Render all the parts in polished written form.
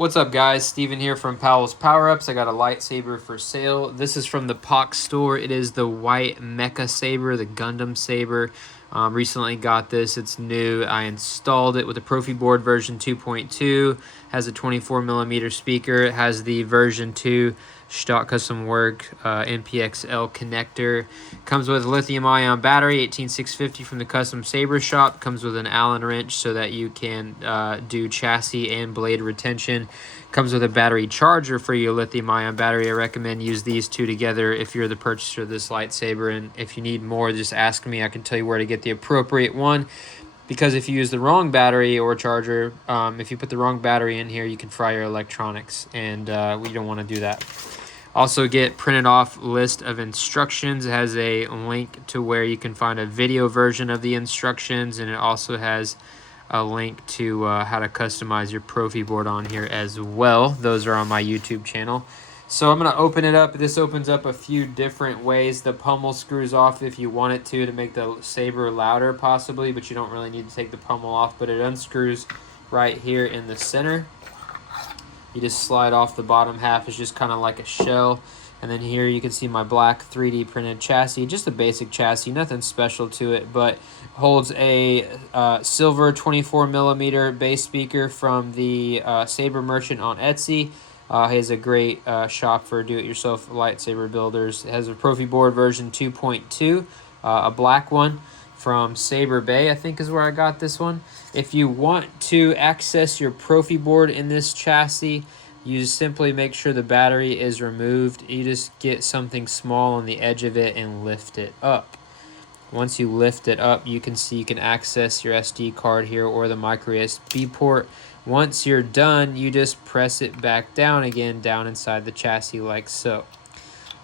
What's up, guys? Steven here from Powell's Power Ups. I got a lightsaber for sale. This is from the Pach store. It is the white Mecha saber, the Gundam saber. Recently got this. It's new. I installed it with the Proffieboard version 2.2. Has a 24mm speaker. It has the version 2 Shtok NPXL connector. Comes with a lithium-ion battery, 18650 from the custom Saber shop. Comes with an Allen wrench so that you can do chassis and blade retention. Comes with a battery charger for your lithium-ion battery. I recommend use these two together if you're the purchaser of this lightsaber. And if you need more, just ask me. I can tell you where to get the appropriate one. Because if you use the wrong battery or charger, if you put the wrong battery in here, you can fry your electronics. And we don't want to do that. Also get printed off list of instructions. It has a link to where you can find a video version of the instructions, and it also has a link to how to customize your Proffie board on here as well. Those are on my YouTube channel. So I'm going to open it up. This opens up a few different ways. The pommel screws off if you want it to make the saber louder possibly, but you don't really need to take the pommel off, but it unscrews right here in the center. You just slide off the bottom half. It's just kind of like a shell. And then here you can see my black 3D printed chassis. Just a basic chassis, nothing special to it, but holds a silver 24mm bass speaker from the Saber merchant on Etsy. He has a great shop for do-it-yourself lightsaber builders. It has a Proffieboard version 2.2, a black one from Saber Bay, I think is where I got this one. If you want to access your Proffieboard in this chassis, you simply make sure the battery is removed. You just get something small on the edge of it and lift it up. Once you lift it up, you can see you can access your SD card here or the micro USB port. Once you're done, you just press it back down again, down inside the chassis like so.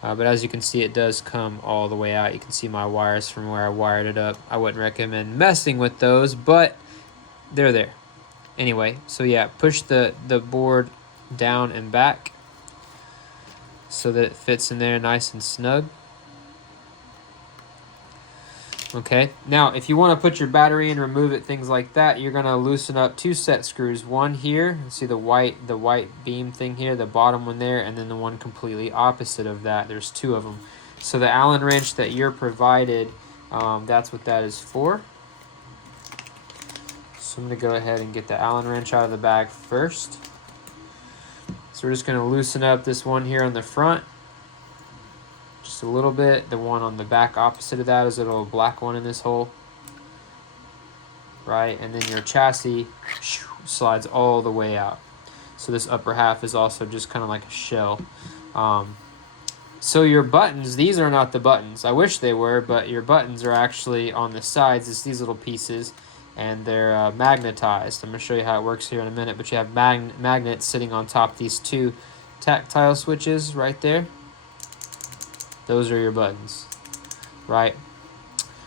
But as you can see, it does come all the way out. You can see my wires from where I wired it up. I wouldn't recommend messing with those, but they're there. Anyway, so yeah, push the board down and back so that it fits in there nice and snug. Okay, now if you want to put your battery in, remove it, things like that, you're going to loosen up two set screws. One here, see the white beam thing here, the bottom one there, and then the one completely opposite of that. There's two of them. So the Allen wrench that you're provided, that's what that is for. So I'm going to go ahead and get the Allen wrench out of the bag first. So we're just going to loosen up this one here on the front. Just a little bit. The one on the back opposite of that is a little black one in this hole. Right, and then your chassis slides all the way out. So this upper half is also just kind of like a shell. So your buttons, these are not the buttons. I wish they were, but your buttons are actually on the sides. It's these little pieces, and they're magnetized. I'm going to show you how it works here in a minute, but you have magnets sitting on top of these two tactile switches right there. Those are your buttons, right?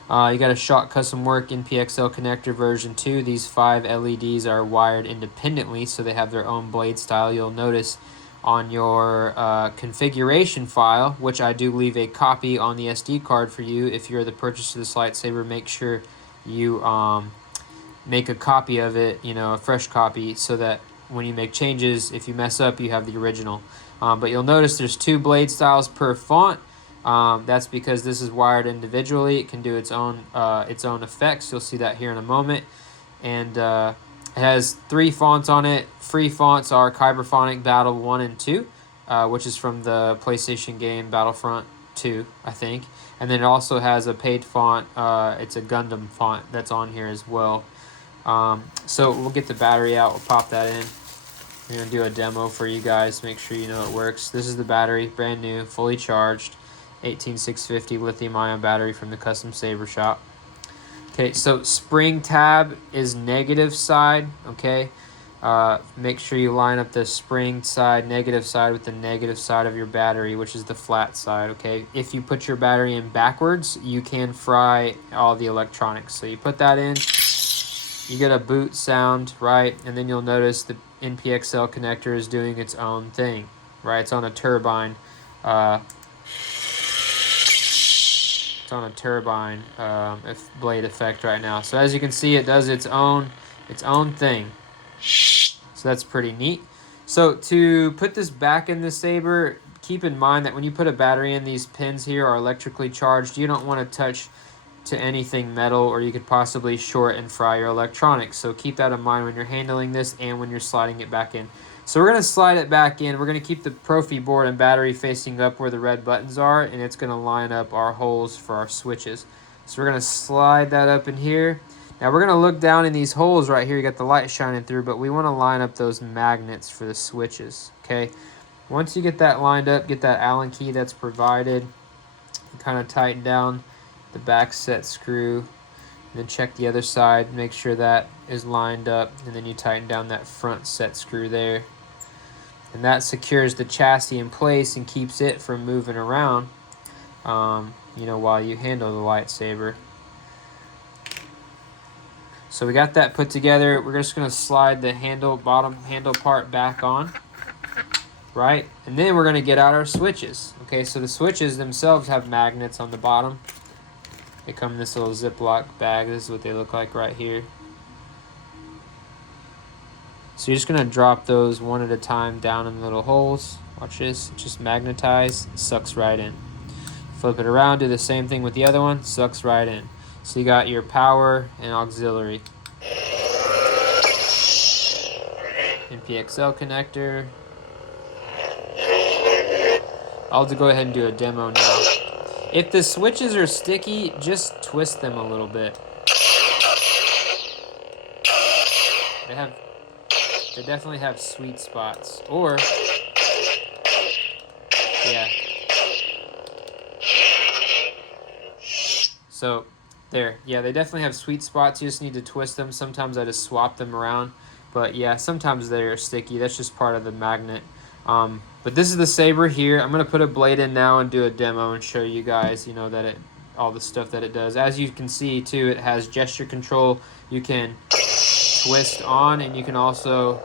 You got a Shtok Custom Work NPXL connector version 2. These 5 LEDs are wired independently, so they have their own blade style. You'll notice on your configuration file, which I do leave a copy on the SD card for you. If you're the purchaser of this lightsaber, make sure you make a copy of it, a fresh copy, so that when you make changes, if you mess up, you have the original. But you'll notice there's 2 blade styles per font. That's because this is wired individually. It can do its own effects. You'll see that here in a moment. And it has 3 fonts on it. Free fonts are Kyberphonic Battle 1 and 2, which is from the PlayStation game Battlefront 2, I think. And then it also has a paid font. It's a Gundam font that's on here as well. So we'll get the battery out. We'll pop that in. We're going to do a demo for you guys. Make sure you know it works. This is the battery, brand new, fully charged. 18650 lithium-ion battery from the custom Saber shop. Okay, so spring tab is negative side, okay? Make sure you line up the spring side, negative side with the negative side of your battery, which is the flat side, okay? If you put your battery in backwards, you can fry all the electronics. So you put that in, you get a boot sound, right? And then you'll notice the NPXL connector is doing its own thing, right? It's on a turbine. It's on a turbine blade effect right now. So as you can see, it does its own thing. So that's pretty neat. So to put this back in the Saber, keep in mind that when you put a battery in, these pins here are electrically charged. You don't want to touch to anything metal, or you could possibly short and fry your electronics. So keep that in mind when you're handling this and when you're sliding it back in. So we're going to slide it back in. We're going to keep the Proffie board and battery facing up where the red buttons are, and it's going to line up our holes for our switches. So we're going to slide that up in here. Now we're going to look down in these holes right here. You got the light shining through, but we want to line up those magnets for the switches, okay? Once you get that lined up, get that Allen key that's provided, kind of tighten down the back set screw, and then check the other side, make sure that is lined up, and then you tighten down that front set screw there. And that secures the chassis in place and keeps it from moving around, you know, while you handle the lightsaber. So we got that put together. We're just going to slide the handle, bottom handle part back on, right? And then we're going to get out our switches. Okay, so the switches themselves have magnets on the bottom. They come in this little Ziploc bag. This is what they look like right here. So you're just going to drop those one at a time down in the little holes. Watch this. Just magnetize. Sucks right in. Flip it around. Do the same thing with the other one. Sucks right in. So you got your power and auxiliary. NPXL connector. I'll have to go ahead and do a demo now. If the switches are sticky, just twist them a little bit. They definitely have sweet spots. Or, yeah. So, there. Yeah, they definitely have sweet spots. You just need to twist them. Sometimes I just swap them around. But yeah, sometimes they're sticky. That's just part of the magnet. But this is the Saber here. I'm going to put a blade in now and do a demo and show you guys, you know, that all the stuff that it does. As you can see, too, it has gesture control. You can twist on, and you can also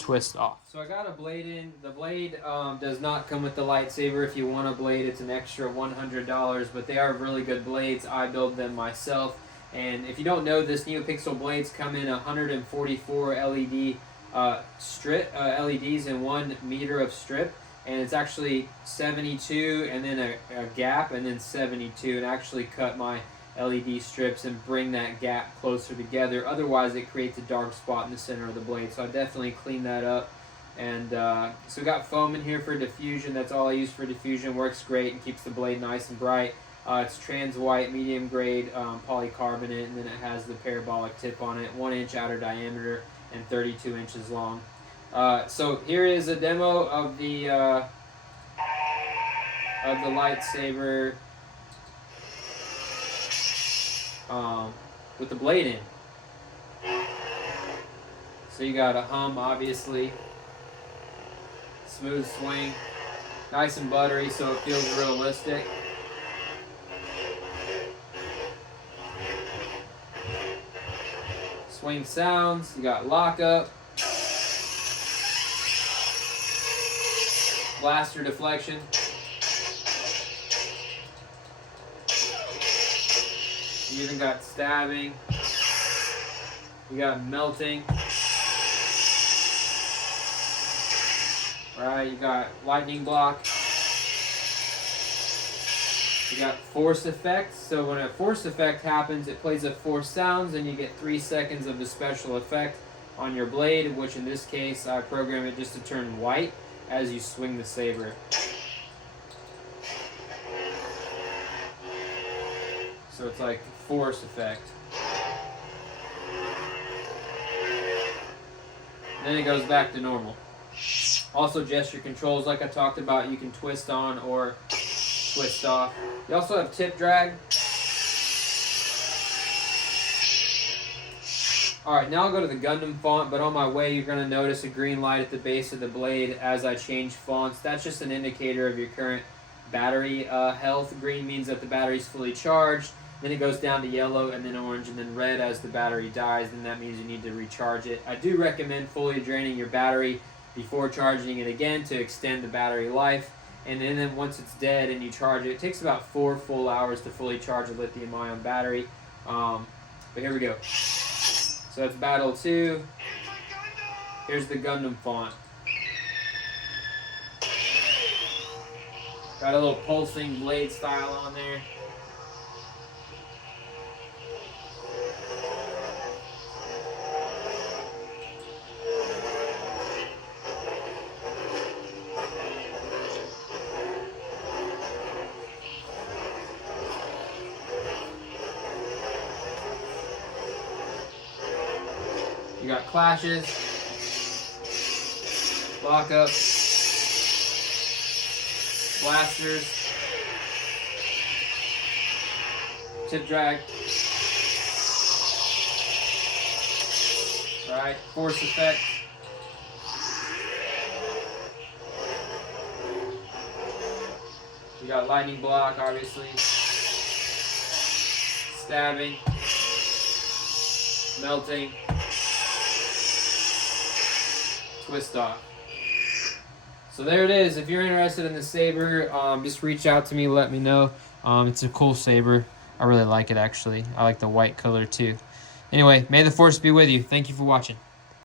twist off. So I got a blade in. The blade does not come with the lightsaber. If you want a blade, it's an extra $100, but they are really good blades. I build them myself. And if you don't know this, Neopixel blades come in 144 LED LEDs in 1 meter of strip, and it's actually 72 and then a gap and then 72, and actually cut my LED strips and bring that gap closer together. Otherwise it creates a dark spot in the center of the blade, so I definitely clean that up. And so we got foam in here for diffusion. That's all I use for diffusion. Works great and keeps the blade nice and bright. It's trans white, medium grade polycarbonate, and then it has the parabolic tip on it, 1 inch outer diameter and 32 inches long. So here is a demo of the lightsaber with the blade in. So you got a hum, obviously. Smooth swing, nice and buttery, so it feels realistic. Swing sounds, you got lockup, blaster deflection, you even got stabbing, you got melting, right? You got lightning block, you got force effects. So when a force effect happens, it plays a force sounds, and you get 3 seconds of the special effect on your blade, which in this case I program it just to turn white as you swing the saber. So it's like force effect. Then it goes back to normal. Also gesture controls, like I talked about, you can twist on or twist off. You also have tip drag. Alright, now I'll go to the Gundam font, but on my way you're going to notice a green light at the base of the blade as I change fonts. That's just an indicator of your current battery health. Green means that the battery's fully charged. Then it goes down to yellow, and then orange, and then red as the battery dies. Then that means you need to recharge it. I do recommend fully draining your battery before charging it again to extend the battery life. And then once it's dead and you charge it, it takes about 4 full hours to fully charge a lithium-ion battery. But here we go. So that's Battle 2. Here's the Gundam Font. Got a little pulsing blade style on there. You got clashes, lockup, blasters, tip drag, right, force effect, you got lightning block, obviously, stabbing, melting, twist off. So there it is. If you're interested in the Saber, just reach out to me, let me know. It's a cool Saber. I really like it, actually. I like the white color too. Anyway, may the force be with you. Thank you for watching.